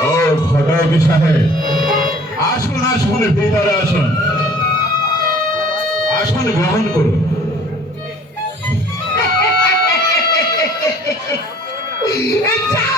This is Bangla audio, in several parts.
ও খদবি সাহেব আসুন আসুন ভিতরে আসুন। আসুন গ্রহণ করুন। It's time!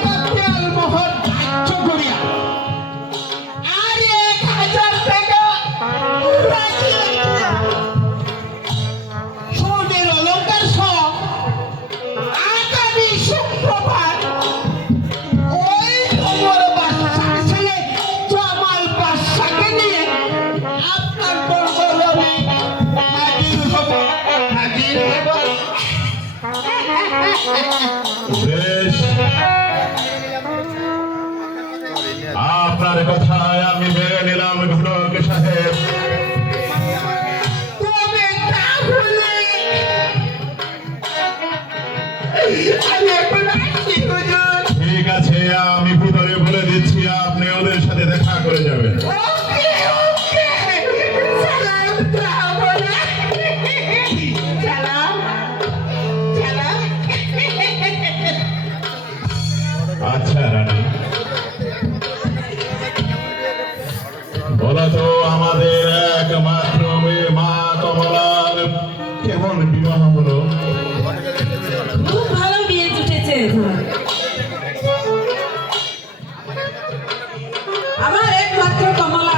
বেশ। আপনার কথায় আমি মেনে নিলাম ঘটক সাহেব। ঠিক আছে আমি ভিতরে বলে দিচ্ছি আপনি ওদের তো আমাদের একমাত্র মেয়ে মা কমলার কেমন বিবাহ হলো? আমার একমাত্র কমলা